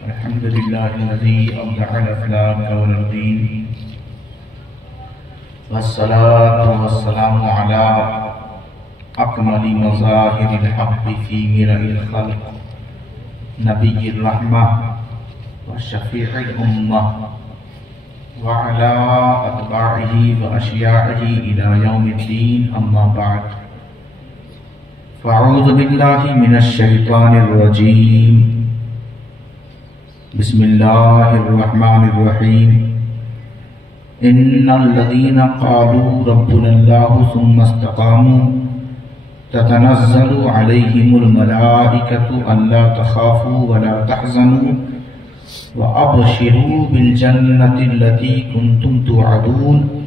الحمد لله الذي أودع الأفلاك والأرضين والصلاة والسلام على أكمل مظاهر الحق في مرء الخلق نبي الرحمة وشفيع الأمة وعلى أتباعه وأشياعه إلى يوم الدين أما بعد فأعوذ بالله من الشيطان الرجيم بسم الله الرحمن الرحيم إن الذين قالوا ربنا الله ثم استقاموا تتنزل عليهم الملائكة ألا تخافوا ولا تحزنوا وأبشروا بالجنة التي كنتم توعدون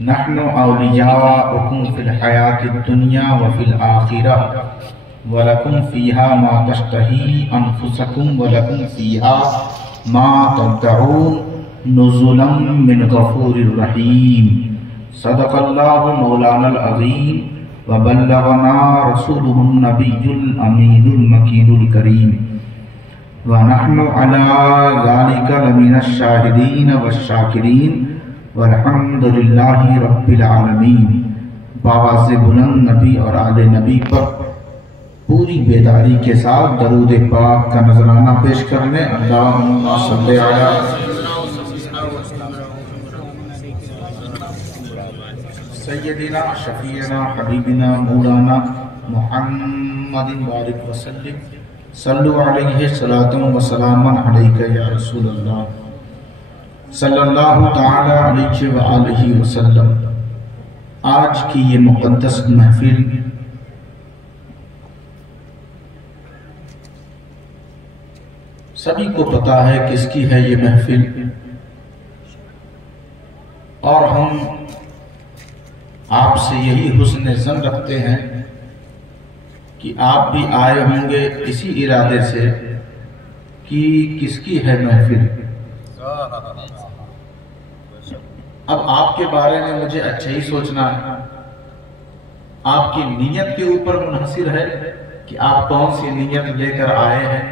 نحن أولياؤكم في الحياة الدنيا وفي الآخرة وَلَكُمْ فِيهَا مَا تَشْتَهِي أَنفُسَكُمْ وَلَكُمْ فِيهَا مَا تَدَّعُونَ نُزُلًا مِّنْ غَفُورٍ رَّحِيمٍ صدق الله مولانا العظيم وبلغنا رسوله النبي الأمين المكين الكريم ونحن على ذلك لمن الشاهدين والشاكرين والحمد لله رب العالمين باواز بلند نبی اور آل نبی پر پوری بیداری کے ساتھ درود پاک کا نذرانہ پیش کرنے اللہم صلی علی سیدنا شفیعنا حبیبنا مولانا محمد بارک وسلم صلو علیہ صلاۃ و سلام علیک یا رسول اللہ صلی اللہ تعالی علیہ وآلہ وسلم۔ آج کی یہ مقدس محفل سبھی کو پتا ہے کس کی ہے یہ محفل، اور ہم آپ سے یہی حسن ظن رکھتے ہیں کہ آپ بھی آئے ہوں گے اسی ارادے سے کہ کس کی ہے محفل۔ اب آپ کے بارے میں مجھے اچھا ہی سوچنا ہے، آپ کی نیت کے اوپر منحصر ہے کہ آپ کون سی نیت لے کر آئے ہیں،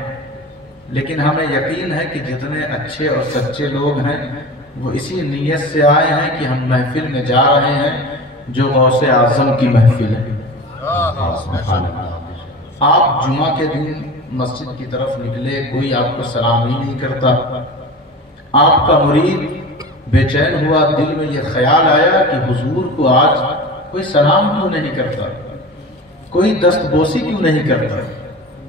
لیکن ہمیں یقین ہے کہ جتنے اچھے اور سچے لوگ ہیں وہ اسی نیت سے آئے ہیں کہ ہم محفل میں جا رہے ہیں جو غوث اعظم کی محفل ہے۔ آپ جمعہ کے دن مسجد کی طرف نکلے، کوئی آپ کو سلام ہی نہیں کرتا، آپ کا مرید بے چین ہوا، دل میں یہ خیال آیا کہ حضور کو آج کوئی سلام کیوں نہیں کرتا، کوئی دست بوسی کیوں نہیں کرتا،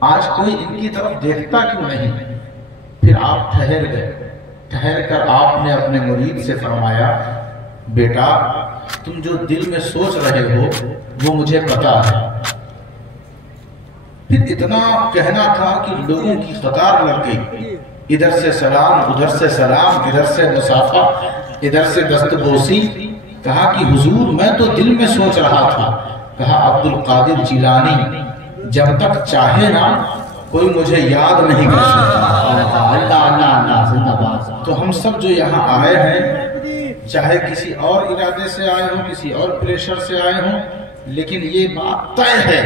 آج کوئی ان کی طرف دیکھتا کیوں نہیں۔ پھر آپ ٹھہر گئے، ٹھہر کر آپ نے اپنے مرید سے فرمایا بیٹا تم جو دل میں سوچ رہے ہو وہ مجھے پتا ہے۔ پھر اتنا کہنا تھا کہ لوگوں کی قطار لگ گئی، ادھر سے سلام ادھر سے سلام، ادھر سے مصافحہ ادھر سے دست بوسی۔ کہا کہ حضور میں تو دل میں سوچ رہا تھا۔ کہا عبد القادر جیلانی جب تک چاہے نا کوئی مجھے یاد نہیں کر سکتا۔ تو ہم سب جو یہاں آئے ہیں چاہے کسی اور ارادے سے آئے ہوں، کسی اور پریشر سے آئے ہوں، لیکن یہ بات طے ہے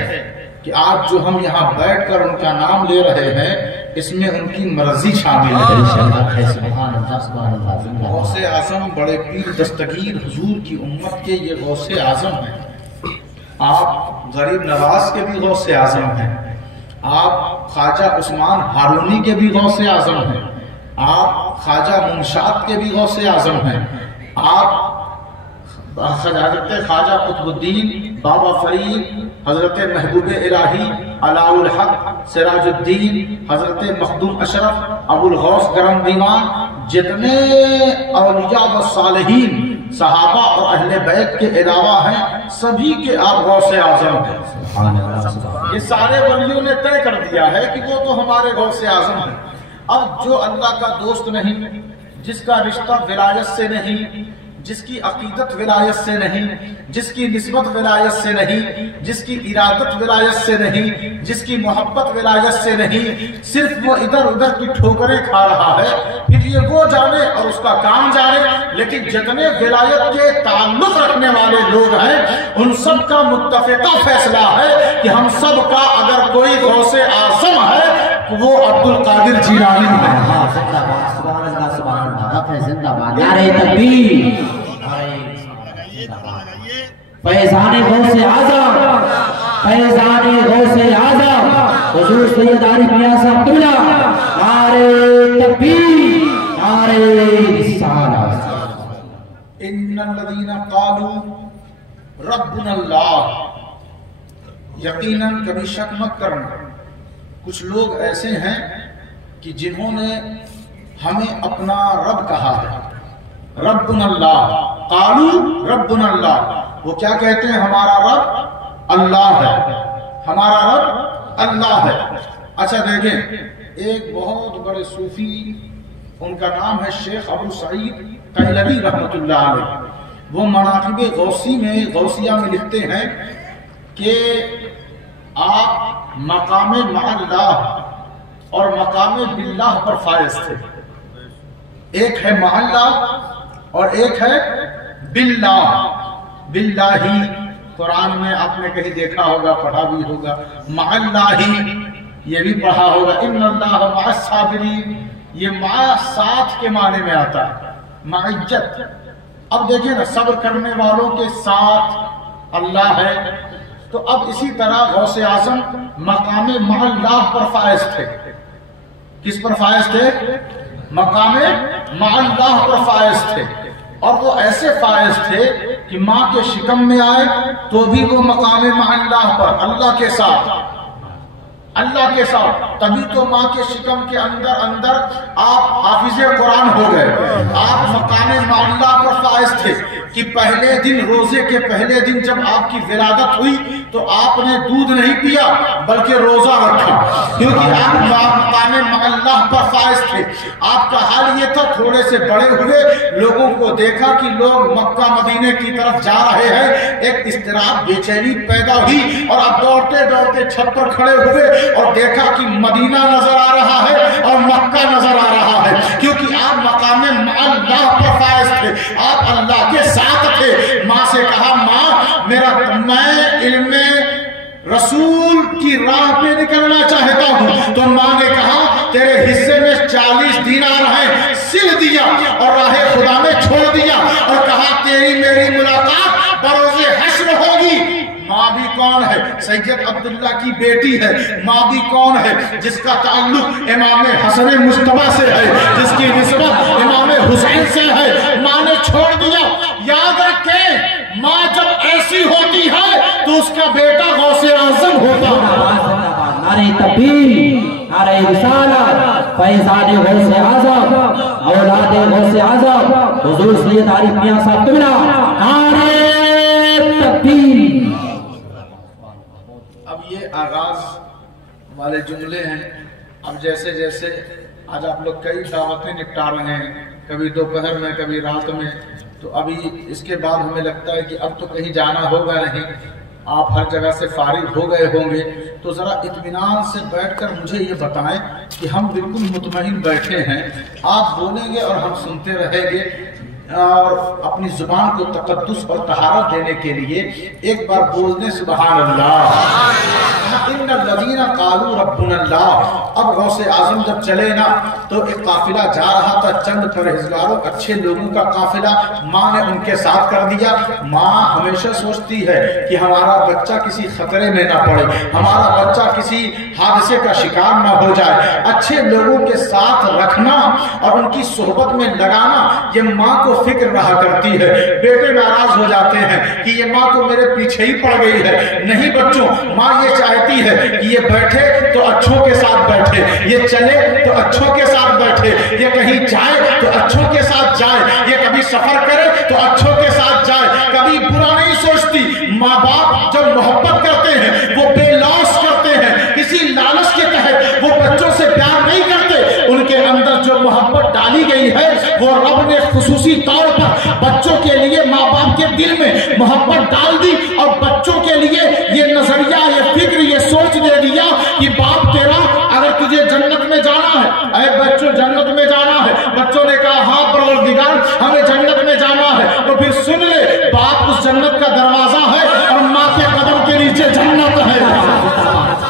کہ آج جو ہم یہاں بیٹھ کر ان کا نام لے رہے ہیں اس میں ان کی مرضی شامل ہے۔ غوث اعظم بڑے پیر دستگیر حضور کی امت کے یہ غوث اعظم ہیں۔ آپ غریب نواز کے بھی غوث اعظم ہیں، آپ خواجہ عثمان ہارونی کے بھی غوث اعظم ہیں، آپ خواجہ منشاد کے بھی غوث اعظم ہیں، آپ حضرت خواجہ قطب الدین بابا فرید، حضرت محبوب الہی علاء الحق سراج الدین، حضرت مخدوم اشرف ابو الغوث گرم دیوان، جتنے اولیاء و صالحین صحابہ اور اہل بیت کے علاوہ ہیں سبھی کے آپ غوث اعظم ہیں۔ یہ سارے ولیوں نے طے کر دیا ہے کہ وہ تو ہمارے غوث اعظم ہیں۔ اب جو اللہ کا دوست نہیں، جس کا رشتہ ولایت سے نہیں، جس کی عقیدت ولایت سے نہیں، جس کی نسبت ولایت سے نہیں، جس کی ارادت ولایت سے نہیں، جس کی محبت ولایت سے نہیں، صرف وہ ادھر ادھر کی ٹھوکریں کھا رہا ہے، پھر یہ وہ جانے اور اس کا کام جانے۔ لیکن جتنے ولایت کے تعلق رکھنے والے لوگ ہیں ان سب کا متفقہ فیصلہ ہے کہ ہم سب کا اگر کوئی غوث اعظم ہے وہ عبد القادر جیلانی ہے. زندہ باد، سبحان اللہ سبحان اللہ. وقت ہے زندہ باد. نعرہ تکبیر. فیضان غوث اعظم، فیضان غوث اعظم حضور سید عارف میاں صاحب قبلہ. نعرہ تکبیر، نعرہ رسالت. ان الذین قالوا ربنا اللہ، یقیناً کبھی شک مت کرنا، کچھ لوگ ایسے ہیں کہ جنہوں نے ہمیں اپنا رب کہا ہے. ربنا اللہ، قالوا ربنا اللہ، وہ کیا کہتے ہیں؟ ہمارا رب اللہ ہے، ہمارا رب اللہ ہے. اچھا دیکھیں، ایک بہت بڑے صوفی، ان کا نام ہے شیخ ابو سعید قیلوی رحمۃ اللہ علیہ، وہ مناقب غوثیہ میں لکھتے ہیں کہ آپ مقام مع اللہ اور مقام باللہ پر فائز تھے. ایک ہے مع اللہ اور ایک ہے باللہ. باللہی قرآن میں آپ نے کہیں دیکھا ہوگا، پڑھا بھی ہوگا. مع اللہ یہ بھی پڑھا ہوگا. ان اللہ مع الصابرین، یہ مع ساتھ کے معنی میں آتا ہے، معیت. اب دیکھیں نا، صبر کرنے والوں کے ساتھ اللہ ہے. تو اب اسی طرح غوث اعظم مقام مع اللہ پر فائز تھے. کس پر فائز تھے؟ مقام مع اللہ پر فائز تھے. اور وہ ایسے فائز تھے کہ ماں کے شکم میں آئے تو بھی وہ مقام مع اللہ پر، اللہ کے ساتھ، اللہ کے ساتھ. تبھی تو ماں کے شکم کے اندر آپ حافظ قرآن ہو گئے. آپ مقام مع اللہ پر فائز تھے کہ پہلے دن، روزے کے پہلے دن جب آپ کی ولادت ہوئی تو آپ نے دودھ نہیں پیا بلکہ روزہ رکھا، کیونکہ آپ مقام مع اللہ پر فائز تھے. آپ کا حال یہ تھا، تھوڑے سے بڑے ہوئے، لوگوں کو دیکھا کہ لوگ مکہ مدینے کی طرف جا رہے ہیں، ایک اضطراب، بے چینی پیدا ہوئی، اور آپ دوڑتے دوڑتے چھت پر کھڑے ہوئے اور دیکھا کہ مدینہ نظر آ رہا ہے اور مکہ نظر آ رہا ہے، کیونکہ آپ مقام مع اللہ پر فائز تھے، آپ اللہ کے ساتھ تھے. ماں سے کہا، ماں میں علم رسول کی راہ پہ نکلنا چاہتا ہوں. تو ماں نے کہا، تیرے حصے میں 40 دینار ہیں، سل دیا اور راہ خدا میں چھوڑ دیا، اور کہا تیری میری ملاقات بروز حشر ہوگی. ماں بھی کون ہے؟ سید عبداللہ کی بیٹی ہے. ماں بھی کون ہے؟ جس کا تعلق امام حسن مصطفیٰ سے ہے، جس کی نسبت امام حسین سے ہے. ماں نے چھوڑ دیا. یاد رکھیں، ماں جب ایسی ہوتی ہے تو اس کا بیٹا غوث اعظم ہوتا ہے. نعرہ تکبیر، نعرہ رسالت. فیضان غوث اعظم، اولاد غوث اعظم حضور سید عارف میاں صاحب قبلہ. نعرہ تکبیر. اب یہ آغاز والے جملے ہیں. اب جیسے جیسے آج آپ لوگ کئی دعوتیں نپٹا رہے ہیں، کبھی دوپہر میں، کبھی رات میں، تو ابھی اس کے بعد ہمیں لگتا ہے کہ اب تو کہیں جانا ہوگا نہیں، آپ ہر جگہ سے فارغ ہو گئے ہوں گے. تو ذرا اطمینان سے بیٹھ کر مجھے یہ بتائیں کہ ہم بالکل مطمئن بیٹھے ہیں، آپ بولیں گے اور ہم سنتے رہیں گے، اور اپنی زبان کو تقدس اور طہارت دینے کے لیے ایک بار بول دیں سبحان اللہ. ان الذین قالوا ربنا اللہ. اب غوث اعظم جب چلے نا تو ایک قافلہ جا رہا تھا، چند پرہیزگاروں، اچھے لوگوں کا قافلہ. ماں نے ان کے ساتھ کر دیا. ماں ہمیشہ سوچتی ہے کہ ہمارا بچہ کسی خطرے میں نہ پڑے، ہمارا بچہ کسی حادثے کا شکار نہ ہو جائے. اچھے لوگوں کے ساتھ رکھنا اور ان کی صحبت میں لگانا، یہ ماں کو فکر رہا کرتی ہے. بیٹے ناراض ہو جاتے ہیں کہ یہ ماں تو میرے پیچھے ہی پڑ گئی ہے. نہیں بچوں، ماں یہ چاہتی ہے کہ یہ بیٹھے تو اچھوں کے ساتھ بیٹھے، یہ چلے تو اچھوں کے ساتھ بیٹھے، یہ کہیں جائے تو اچھوں کے ساتھ جائے، یہ کبھی سفر کرے تو اچھوں کے ساتھ جائے، کبھی برا نہیں سوچتی. ماں باپ جب محبت کرتے ہیں وہ بے لوث کرتے ہیں، کسی لالچ کے تحت وہ بچوں سے پیار نہیں کرتے. ان کے اندر جو محبت ڈالی گئی ہے وہ رب نے خصوصی طور پر بچوں کے لیے ماں باپ کے دل میں محبت ڈال دی، اور بچوں کے لیے یہ نظریہ، یہ فکر، یہ سوچ دے دیا کہ باپ تیرا اگر تجھے جنت میں جانا ہے، اے بچوں جنت میں جانا ہے. بچوں نے کہا ہاں پروردگار ہمیں جنت میں جانا ہے. تو پھر سن لے، باپ اس جنت کا دروازہ ہے اور ماں کے قدم کے نیچے جنت ہے.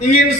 3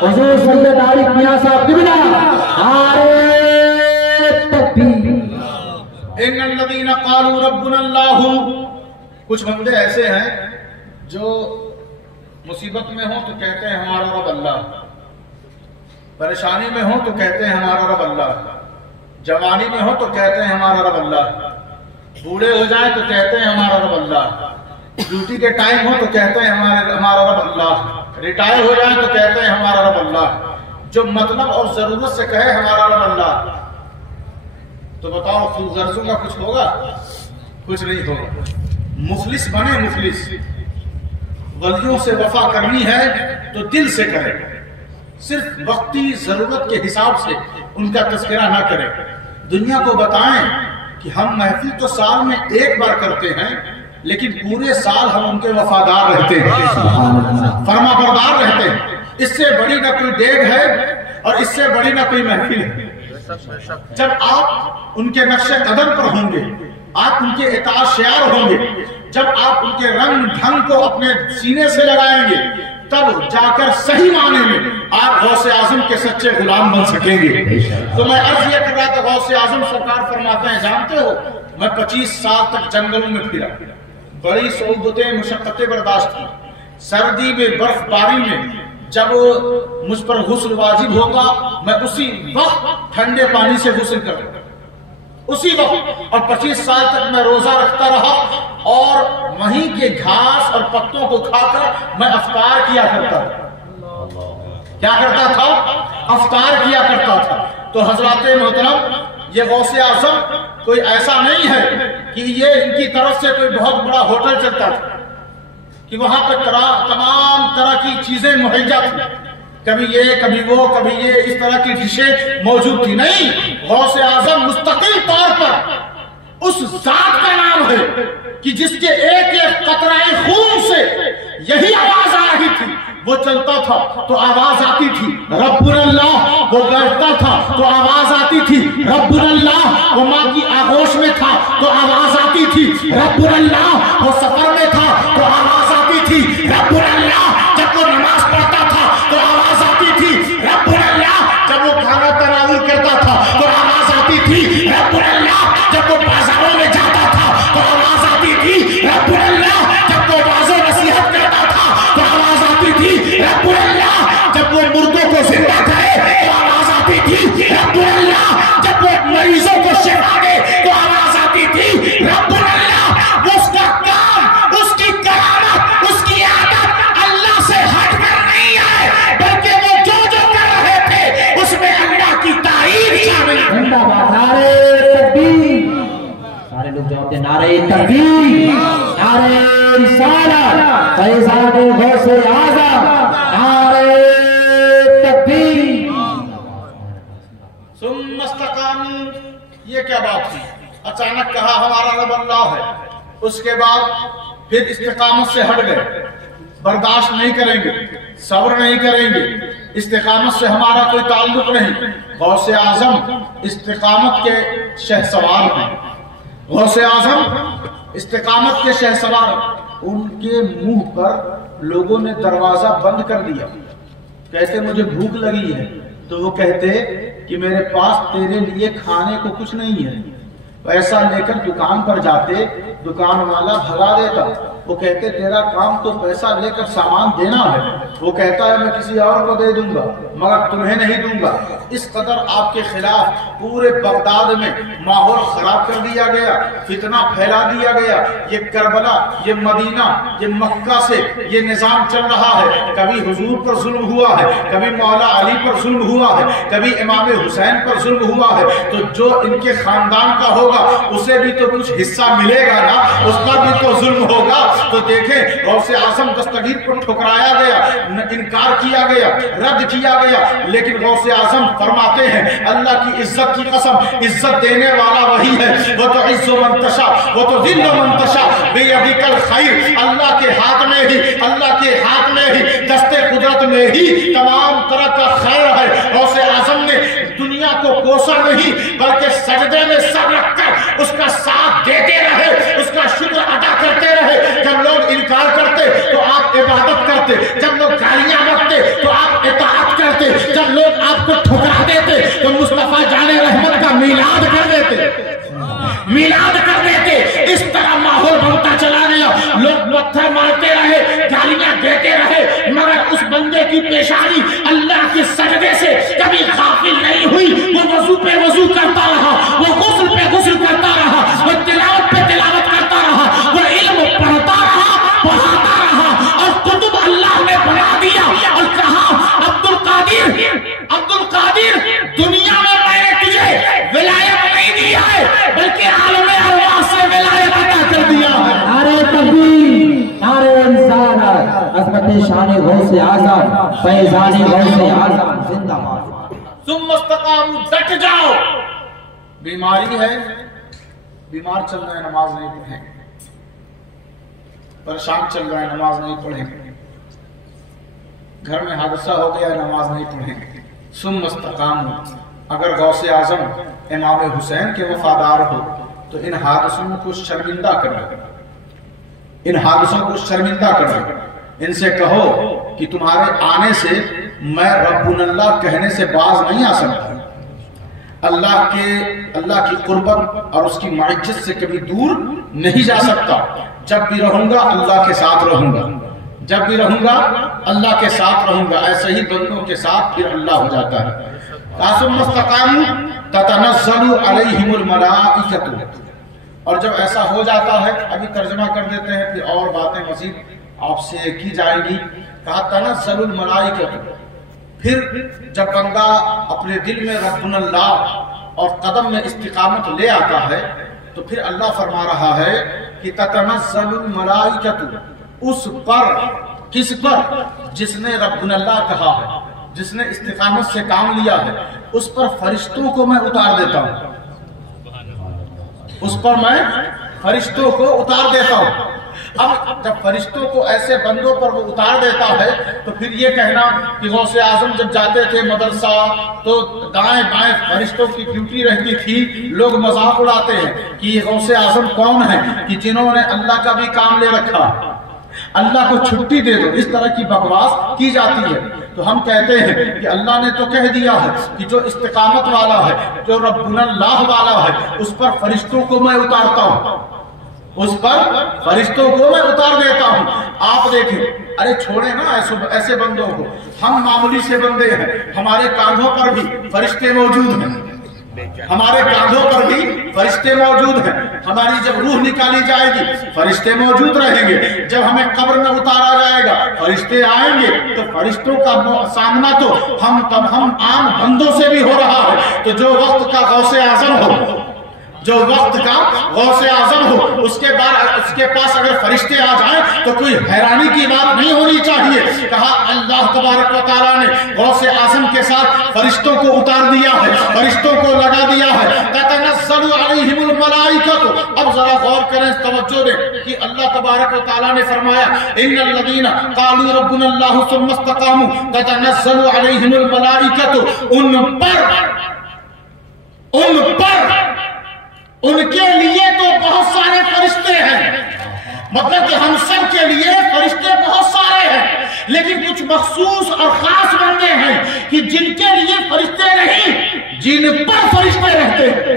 حضور سید عارف میاں صاحب قبلہ نعرہ تکبیر۔ ان الذین قالوا ربنا اللہ، کچھ بندے ایسے ہیں جو مصیبت میں ہوں تو کہتے ہیں ہمارا رب اللہ، پریشانی میں ہوں تو کہتے ہیں ہمارا رب اللہ، جوانی میں ہوں تو کہتے ہیں ہمارا رب اللہ، بوڑھے ہو جائیں تو کہتے ہیں ہمارا رب اللہ، ڈیوٹی کے ٹائم ہو تو کہتے ہیں ہمارا رب اللہ، ریٹائر ہو جائیں تو کہتے ہیں ہمارا رب اللہ۔ جو مطلب اور ضرورت سے کہے ہمارا رب اللہ، تو بتاؤ خود غرضوں کا کچھ ہوگا؟ کچھ نہیں ہوگا۔ مخلص بنے، مخلص ولیوں سے وفا کرنی ہے تو دل سے کرے، صرف وقتی ضرورت کے حساب سے ان کا تذکرہ نہ کرے۔ دنیا کو بتائیں کہ ہم محفل تو سال میں ایک بار کرتے ہیں، لیکن پورے سال ہم ان کے وفادار رہتے ہیں، فرما بردار رہتے ہیں۔ اس سے بڑی نہ کوئی ڈیگ ہے اور اس سے بڑی نہ کوئی محفل ہے۔ جب آپ ان کے نقش قدم پر ہوں گے، آپ ان کے اطاعت شیار ہوں گے، جب آپ ان کے رنگ ڈھنگ کو اپنے سینے سے لگائیں گے، تب جا کر صحیح معنی میں آپ غوث اعظم کے سچے غلام بن سکیں گے۔ تو میں عرض یہ کر رہا تھا، غوث اعظم سرکار فرماتے ہیں، جانتے ہو میں 25 سال تک جنگلوں میں پھرا، بڑی صعوبتیں مشقتیں برداشت کی، سردی میں برف باری میں جب مجھ پر غسل واجب ہوتا میں اسی وقت ٹھنڈے پانی سے غسل کرتا، اسی وقت، اور 25 سال تک میں روزہ رکھتا رہا اور وہیں کے گھاس اور پتوں کو کھا کر میں افطار کیا کرتا تھا۔ کیا کرتا تھا؟ افطار کیا کرتا تھا۔ تو حضرات محترم، یہ غوث اعظم کوئی ایسا نہیں ہے کہ یہ ان کی طرف سے کوئی بہت بڑا ہوٹل چلتا تھا کہ وہاں پہ تمام طرح کی چیزیں مہیا تھی، کبھی یہ کبھی وہ کبھی یہ، اس طرح کی ڈشیں موجود تھی۔ نہیں، غوث اعظم مستقل طور پر اس ذات کا نام ہے کہ جس کے ایک ایک قطرہ خون سے یہی آواز آ رہی تھی۔ وہ چلتا تھا تو آواز آتی تھی ربنا اللہ، وہ بیٹھتا تھا تو آواز آتی تھی ربنا اللہ، وہ ماں کی آغوش میں تھا تو آواز آتی تھی ربنا اللہ، وہ سفر میں تھا تو آواز آتی تھی ربنا اللہ، جب وہ نماز پڑھتا تھا تو آواز آتی تھی ربنا اللہ، جب وہ کھانا تناول کرتا تھا تو آواز آتی تھی ربنا اللہ، جب وہ بازاروں میں جاتا تھا تو آواز آتی تھی ربنا اللہ، جب وہ واعظ و نصیحت کرتا تھا تو آواز آتی تھی ربنا اللہ، جب وہ مردوں کو زندہ کرے تو آواز آتی تھی ربنا اللہ، جب وہ مریضوں کو شفا دے تو آواز آتی تھی ربنا اللہ۔ اس کا کام، اس کی کرامت، اس کی عادت اللہ سے ہٹ کر نہیں ہے، بلکہ وہ جو کر رہے تھے اس میں اللہ کی تعریف شامل ہے۔ زندہ باد نعرہ تکبیر، سارے لوگ جواب دیں نعرہ تکبیر، نعرہ رسالت، فیضان غوث اعظم، نعرہ تکبیر۔ ثم استقاموا، یہ کیا بات تھی؟ اچانک کہا ہمارا رب اللہ ہے، اس کے بعد پھر استقامت سے ہٹ گئے، برداشت نہیں کریں گے، صبر نہیں کریں گے، استقامت سے ہمارا کوئی تعلق نہیں۔ غوث اعظم استقامت کے شہسوار ہیں، غوث اعظم استقامت کے شہسوار۔ ان کے منہ پر لوگوں نے دروازہ بند کر دیا، کہتے مجھے بھوک لگی ہے، تو وہ کہتے کہ میرے پاس تیرے لیے کھانے کو کچھ نہیں ہے، پیسہ لے کر دکان پر جاتے، دکان والا بھگا دیتا، وہ کہتے تیرا کام تو پیسہ لے کر سامان دینا ہے، وہ کہتا ہے میں کسی اور کو دے دوں گا مگر تمہیں نہیں دوں گا۔ اس قدر آپ کے خلاف پورے بغداد میں ماحول خراب کر دیا گیا، فتنہ پھیلا دیا گیا۔ یہ کربلا، یہ مدینہ، یہ مکہ سے یہ نظام چل رہا ہے، کبھی حضور پر ظلم ہوا ہے، کبھی مولا علی پر ظلم ہوا ہے، کبھی امام حسین پر ظلم ہوا ہے، تو جو ان کے خاندان کا ہوگا اسے بھی تو کچھ حصہ ملے گا نا، اس پر بھی تو ظلم ہوگا۔ تو دیکھیں غوث اعظم دستگیر پر ٹھکرایا گیا، انکار کیا گیا، رد کیا گیا، لیکن غوث اعظم فرماتے ہیں اللہ کی عزت کی قسم، عزت دینے والا وہی ہے، وہ تو عز من تشاء وہ تو ذل من تشاء بیدک الخیر، اللہ کے ہاتھ میں ہی، اللہ کے ہاتھ میں ہی، دست قدرت میں ہی تمام طرح کا خیر ہے۔ غوث اعظم نے دنیا کو کوسا نہیں بلکہ سجدے میں سر رکھ کر اس کا ساتھ دیتے رہے، اس کا شکر ادا کرتے رہے۔ جب لوگ انکار کرتے تو آپ عبادت کرتے، جب لوگ گالیاں بکتے تو آپ اطاعت کرتے۔ کرتے، جب لوگ آپ کو ٹھکرا دیتے تو مصطفیٰ جان رحمت کا میلاد کر دیتے، میلاد کر دیتے۔ اس طرح ماحول بنتا چلا گیا، لوگ پتھر مارتے رہے، گالیاں دیتے رہے، مگر اس بندے کی پیشانی اللہ کے سجدے سے کبھی غافل نہیں ہوئی۔ وہ وضو پہ وضو کرتا رہا، وہ غسل پہ غسل کرتا رہا، وہ تلاوت پہ تلاوت کرتا رہا، وہ علم پڑھتا رہا، پڑھاتا رہا، اور کتب اللہ نے بنا دیا اور کہا عبد القادر دنیا میں میں نے تجھے ولایت نہیں دیا ہے بلکہ عالم ارواح سے ولایت عطا کر دیا ہے۔ نعرہ تکبیر، نعرہ رسالت، عظمت شان غوث اعظم، فیضان غوث اعظم زندہ باد۔ ثم استقاموا، ڈٹ جاؤ۔ بیماری ہے، بیمار چل رہے ہیں نماز نہیں پڑھیں گے، پریشان چل رہے ہیں نماز نہیں پڑھیں گے، گھر میں حادثہ ہو گیا نماز نہیں پڑھیں گے۔ ثم استقاموا، اگر غوث اعظم امام حسین کے وفادار ہو تو ان حادثوں کو شرمندہ کرو، ان حادثوں کو شرمندہ کرو، ان سے کہو کہ تمہارے آنے سے میں ربنا اللہ کہنے سے باز نہیں آ سکتا، اللہ کی قربت اور اس کی معجزت سے کبھی دور نہیں جا سکتا، جب بھی رہوں گا اللہ کے ساتھ رہوں گا، جب بھی رہوں گا اللہ کے ساتھ رہوں گا۔ ایسے ہی بندوں کے ساتھ پھر اللہ ہو جاتا ہے۔ ثم استقاموا تتنزل علیہم الملائکۃ، اور جب ایسا ہو جاتا ہے، ابھی ترجمہ کر دیتے ہیں پھر اور باتیں مزید آپ سے کی جائیں گی۔ کہا تنزل الملائکۃ، پھر جب بندہ اپنے دل میں ربنا اللہ اور قدم میں استقامت لے آتا ہے تو پھر اللہ فرما رہا ہے کہ تتنزل الملائکۃ، اس پر، کس پر؟ جس نے ربنا اللہ کہا ہے، جس نے استقامت سے کام لیا ہے، اس پر فرشتوں کو میں اتار دیتا ہوں، اس پر میں فرشتوں کو اتار دیتا ہوں۔ اب جب فرشتوں کو ایسے بندوں پر وہ اتار دیتا ہے تو پھر یہ کہنا کہ غوث اعظم جب جاتے تھے مدرسہ تو دائیں بائیں فرشتوں کی ڈیوٹی رہتی تھی، لوگ مذاق اڑاتے ہیں کہ یہ غوث اعظم کون ہے کہ جنہوں نے اللہ کا بھی کام لے رکھا، اللہ کو چھٹی دے دو، اس طرح کی بکواس کی جاتی ہے۔ تو ہم کہتے ہیں کہ اللہ نے تو کہہ دیا ہے کہ جو استقامت والا ہے، جو ربنا اللہ والا ہے، اس پر فرشتوں کو میں اتارتا ہوں، اس پر فرشتوں کو میں اتار دیتا ہوں۔ آپ دیکھیں، ارے چھوڑیں نا ایسے بندوں کو، ہم معمولی سے بندے ہیں، ہمارے کاندھوں پر بھی فرشتے موجود ہیں، ہمارے کاندھوں پر بھی فرشتے موجود ہیں، ہماری جب روح نکالی جائے گی فرشتے موجود رہیں گے، جب ہمیں قبر میں اتارا جائے گا فرشتے آئیں گے، تو فرشتوں کا سامنا تو ہم عام بندوں سے بھی ہو رہا ہے۔ تو جو وقت کا غوث اعظم ہو، جو وقت کا غوث اعظم ہو، اس کے پاس اگر فرشتے آ جائیں تو کوئی حیرانی کی بات نہیں ہونی چاہیے۔ کہا اللہ تبارک و تعالیٰ نے غوث اعظم کے ساتھ فرشتوں کو اتار دیا ہے، فرشتوں کو لگا دیا ہے۔ تتنزل علیہم الملائکۃ، اب ذرا غور کریں، توجہ دیں کہ اللہ تبارک و تعالیٰ نے فرمایا ان الذین قالوا ربنا اللہ ثم استقاموا تتنزل علیہم الملائکۃ، ان کے لیے تو بہت سارے فرشتے ہیں، مطلب کہ ہم سب کے لیے فرشتے بہت سارے ہیں، لیکن کچھ مخصوص اور خاص بندے ہیں کہ جن کے لیے فرشتے نہیں، جن پر فرشتے رہتے ہیں۔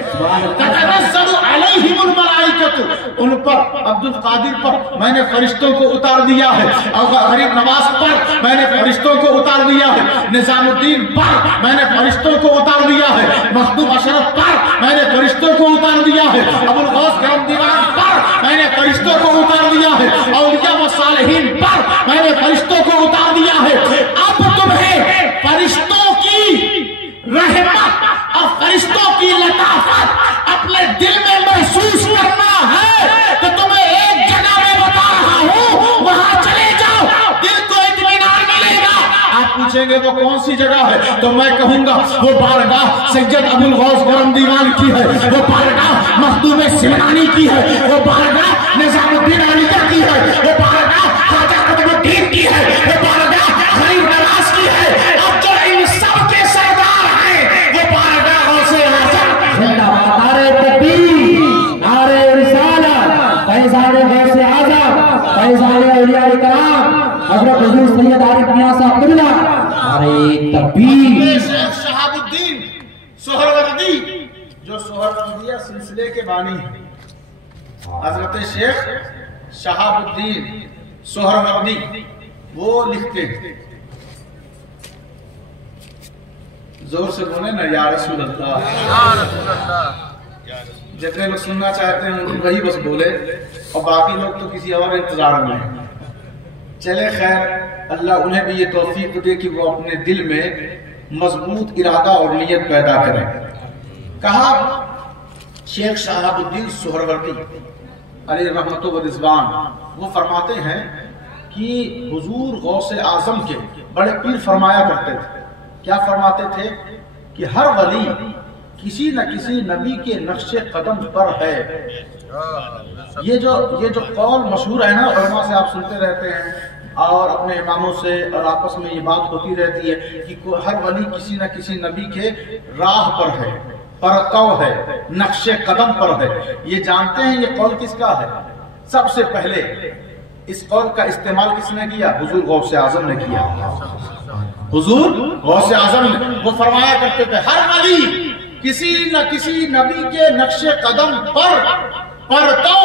تتنزل علیہم الملائکۃ، ان پر، عبد القادر پر میں نے فرشتوں کو اتار دیا ہے، اور غریب نواز پر میں نے فرشتوں کو اتار دیا ہے، نظام الدین پر میں نے فرشتوں کو اتار دیا ہے، مخدوم اشرف پر میں نے فرشتوں کو اتار دیا ہے، ابو الغوث کرم دیوان پر میں نے فرشتوں کو اتار دیا ہے، اولیاء و صالحین پر میں نے فرشتوں کو اتار دیا ہے۔ اب تمہیں فرشتوں کی رحمت اور فرشتوں کی لطافت اپنے دل میں محسوس کرنا ہے تو تمہیں ایک جگہ میں بتا رہا ہوں، وہاں چلے جاؤ، دل کو اطمینان ملے گا۔ آپ پوچھیں گے وہ کون سی جگہ ہے تو میں کہوں گا وہ بارگاہ سید ابو الغوث کرم دیوان کی ہے، وہ بارگاہ مخدوم سمنانی کی ہے، وہ بارگاہ نظام الدین علیہ کی ہے، وہ بارگاہ خواجہ قطب الدین کی ہے، وہ بارگاہ غریب نواز کی ہے، اب جو ان سب کے سردار ہیں وہ بارگاہ غوث اعظم۔ نعرہ تکبیر، نعرہ رسالت، فیضان غوث اعظم، فیضان اولیاء کرام، حضرت حضور سید عارف میاں صاحب قبلہ نعرہ تکبیر۔ شیخ شہاب الدین سہروردی جو سہروردیہ سلسلے کے بانی ہیں، حضرت شیخ شہاب الدین سہروردی وہ لکھتے ہیں، زور سے بولے نا یا رسول اللہ، جتنے لوگ سننا چاہتے ہیں وہی بس بولے، اور باقی لوگ تو کسی اور انتظار میں ہیں۔ چلے خیر، اللہ انہیں بھی یہ توفیق دے کہ وہ اپنے دل میں مضبوط ارادہ اور نیت پیدا کریں۔ کہا شیخ شہاب الدین سہروردی علیہ رحمت و رضوان وہ فرماتے ہیں کہ حضور غوث اعظم کے بڑے پیر فرمایا کرتے تھے، کیا فرماتے تھے کہ ہر ولی کسی نہ کسی نبی کے نقش قدم پر ہے۔ یہ جو قول مشہور ہے نا، علماء سے آپ سنتے رہتے ہیں اور اپنے اماموں سے اور آپس میں یہ بات ہوتی رہتی ہے کہ ہر ولی کسی نہ کسی نبی کے راہ پر ہے، پرتو ہے، نقش قدم پر ہے۔ یہ جانتے ہیں یہ قول کس کا ہے؟ سب سے پہلے اس قول کا استعمال کس نے کیا؟ حضور غوث اعظم نے کیا۔ حضور غوث اعظم نے وہ فرمایا کرتے تھے ہر ولی کسی نہ کسی نبی کے نقش قدم پر تو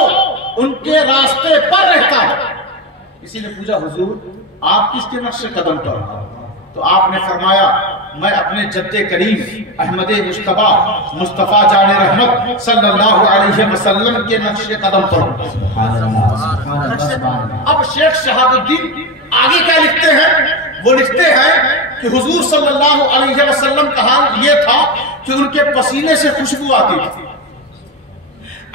ان کے راستے پر رہتا ہے۔ کسی نے پوچھا حضور آپ کس کے نقش قدم پر؟ تو آپ نے فرمایا میں اپنے جد کریم احمد مصطفیٰ جان رحمت صلی اللہ علیہ وسلم کے نقش قدم پر ہوں۔ اب شیخ شہاب الدین آگے کیا لکھتے ہیں؟ وہ لکھتے ہیں کہ حضور صلی اللہ علیہ وسلم کا حال یہ تھا کہ ان کے پسینے سے خوشبو آتی تھی،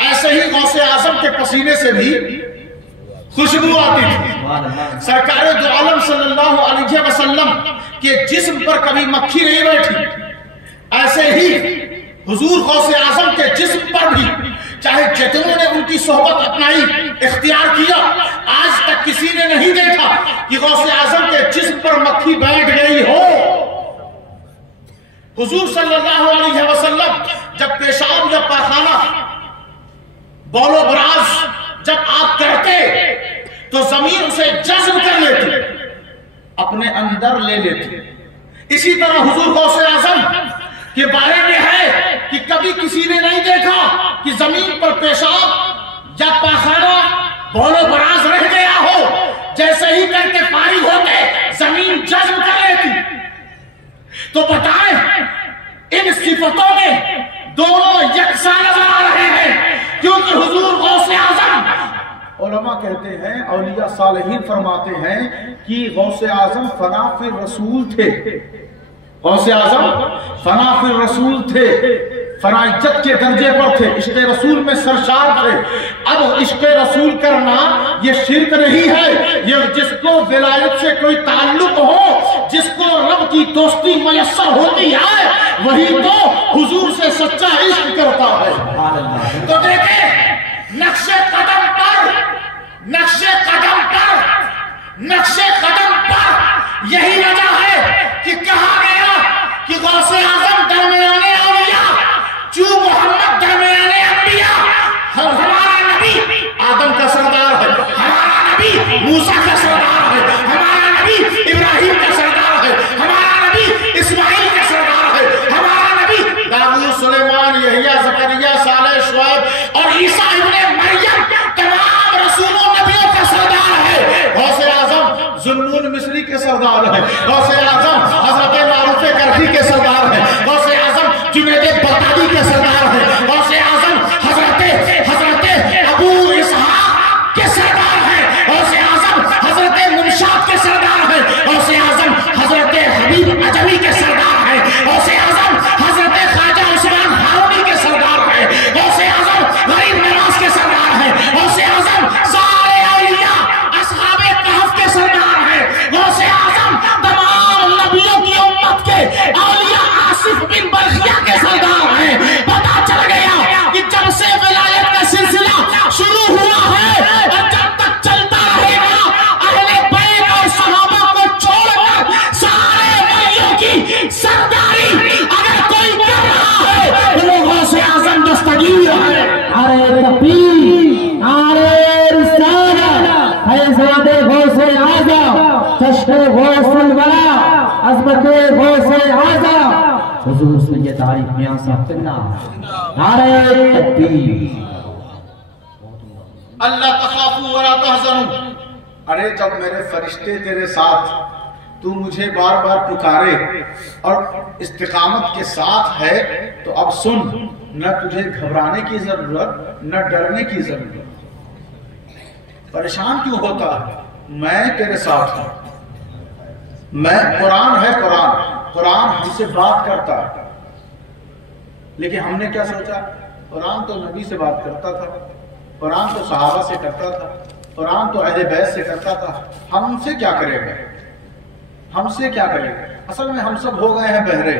ایسے ہی غوث اعظم کے پسینے سے بھی خوشبو آتی تھی۔ سرکار دو عالم صلی اللہ علیہ وسلم کے جسم پر کبھی مکھی نہیں بیٹھی، ایسے ہی حضور غوث اعظم کے جسم پر بھی چاہے جتنوں نے ان کی صحبت اپنائی اختیار کیا، آج تک کسی نے نہیں دیکھا کہ غوث اعظم کے جسم پر مکھی بیٹھ گئی ہو۔ حضور صلی اللہ علیہ وسلم جب پیشاب یا پاخانہ بول و براز جب آپ کرتے تو زمین اسے جذب کر لیتی، اپنے اندر لے لیتی۔ اسی طرح حضور غوث اعظم کے بارے میں ہے کہ کبھی کسی نے نہیں دیکھا کہ زمین پر پیشاب یا پاخانہ بول و براز رہ گیا ہو، جیسے ہی کر کے فارغ ہوتے زمین جذب کر لیتی۔ تو بتائیں ان صفتوں میں دونوں یکساں نظر آ رہے ہیں، کیونکہ حضور غوث اعظم، علماء کہتے ہیں، اولیاء صالحین فرماتے ہیں کہ غوث اعظم فنا فی الرسول تھے۔ غوث اعظم فنا فی الرسول تھے، فنائیت کے درجے پر تھے، عشق رسول میں سرشار تھے۔ اب عشق رسول کرنا یہ شرک نہیں ہے، یہ جس کو ولایت سے کوئی تعلق ہو، جس کو رب کی دوستی میسر ہوتی ہے، وہی تو حضور سے سچا عشق کرتا ہے۔ تو دیکھیں نقش قدم پر یہی وجہ ہے کہ کہا گیا کہ غوث اعظم درمیانے اولیاء، جو محمد درمیانے انبیاء، ہمارا نبی آدم کا سردار ہے، ہمارا نبی موسیٰ کا سردار ہے، ہمارا نبی ابراہیم کا سردار ہے، ہمارا نبی اسماعیل کا سردار ہے، ہمارا نبی داؤد، سلیمان، یحییٰ، زکریا، صالح، شعیب اور عیسیٰ ابن مریم تمام رسولوں نبیوں کا سردار ہے۔ غوث اعظم ذوالنون مصری کے سردار ہے، غوث اعظم حضرت معروف کرخی کے سردار ہے، غوث اعظم جنید بغدادی کے سردار ہے، غوث اعظم حضرت ابو اسحاق کے سردار ہے، غوث اعظم حضرت منشاد کے سردار ہے، غوث اعظم حضرت حبیب عجمی کے سردار ہے، غوث اعظم حضرت خواجہ عثمان ہارونی کے سردار ہے، غوث اعظم غریب نواز کے سردار ہے، غوث اعظم سارے اولیاء اصحاب کہف کے سردار ہے، غوث اعظم تمام نبیوں کی امت کے اولیاء آصف بن برخیہ کے سردار ہیں۔ غوث اعظم حضور سید عارف میاں صاحب قبلہ نعرہ تکبیر اللہ تخافوا ولا تحزنوا. ارے جب میرے فرشتے تیرے ساتھ، تو مجھے بار بار پکارے اور استقامت کے ساتھ ہے، تو اب سن، نہ تجھے گھبرانے کی ضرورت نہ ڈرنے کی ضرورت. پریشان کیوں ہوتا ہے؟ میں تیرے ساتھ ہوں. میں قرآن ہے، قرآن ہم سے بات کرتا ہے. لیکن ہم نے کیا سوچا؟ قرآن تو نبی سے بات کرتا تھا، قرآن تو صحابہ سے کرتا تھا، قرآن تو اہل بیت سے کرتا تھا، ہم سے کیا کرے گا؟ ہم سے کیا کرے گا؟ اصل میں ہم سب ہو گئے ہیں بہرے،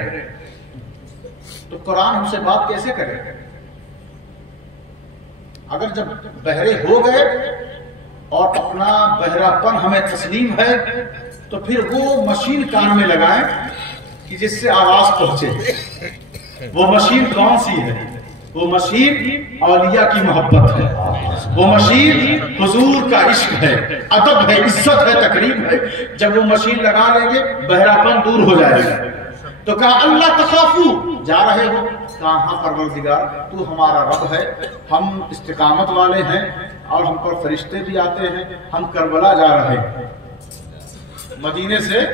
تو قرآن ہم سے بات کیسے کرے گا؟ اگر جب بہرے ہو گئے اور اپنا بہراپن ہمیں تسلیم ہے، تو پھر وہ مشین کان میں لگائیں کہ جس سے آواز پہنچے. وہ مشین کون سی ہے؟ وہ مشین اولیاء کی محبت ہے، وہ مشین حضور کا عشق ہے، ادب ہے، عزت ہے، تکریم ہے. جب وہ مشین لگا لیں گے بہراپن دور ہو جائے گا. تو کہا اللہ تخافوا، جا رہے ہو کہاں؟ ہاں پروردگار تو ہمارا رب ہے، ہم استقامت والے ہیں اور ہم پر فرشتے بھی آتے ہیں. ہم کربلا جا رہے ہیں، مدینے سے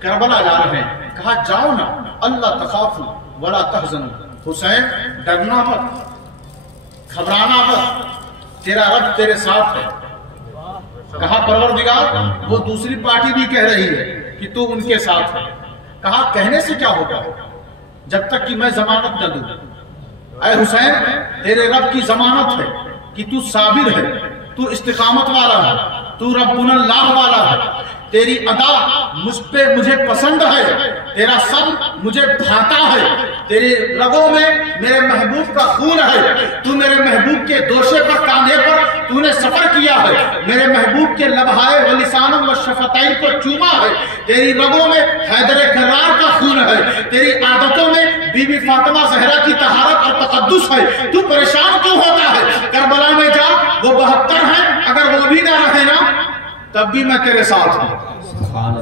کربلا جا رہے ہیں. کہا جاؤ نا، اللہ تخافوا ولا تحزنوا. حسین ڈرنا مت، گھبرانا مت، تیرا رب تیرے ساتھ ہے. کہا پروردگار وہ دوسری پارٹی بھی کہہ رہی ہے کہ تو ان کے ساتھ ہے. کہا کہنے سے کیا ہوگا جب تک کہ میں ضمانت نہ دوں. اے حسین تیرے رب کی ضمانت ہے کہ تو صابر ہے، تو استقامت والا ہے، تو ربنا اللہ والا ہے. تیری ادا مجھے پسند ہے، تیرا صبر مجھے بھاتا ہے. تیرے رگوں میں میرے محبوب کا خون ہے. تو میرے محبوب کے دوشے پر، کاندھے پر تو نے سفر کیا ہے. میرے محبوب کے لبہائے و لسانم و شفتین کو چوما ہے. تیری رگوں میں حیدر کرار کا خون ہے. تیری عادتوں میں بی بی فاطمہ زہرا کی طہارت اور تقدس ہے. تو پریشان کیوں ہوتا ہے؟ کربلا میں جا، وہ 72 ہیں، اگر وہ بھی نہ رہے نا تب بھی میں تیرے ساتھ ہوں.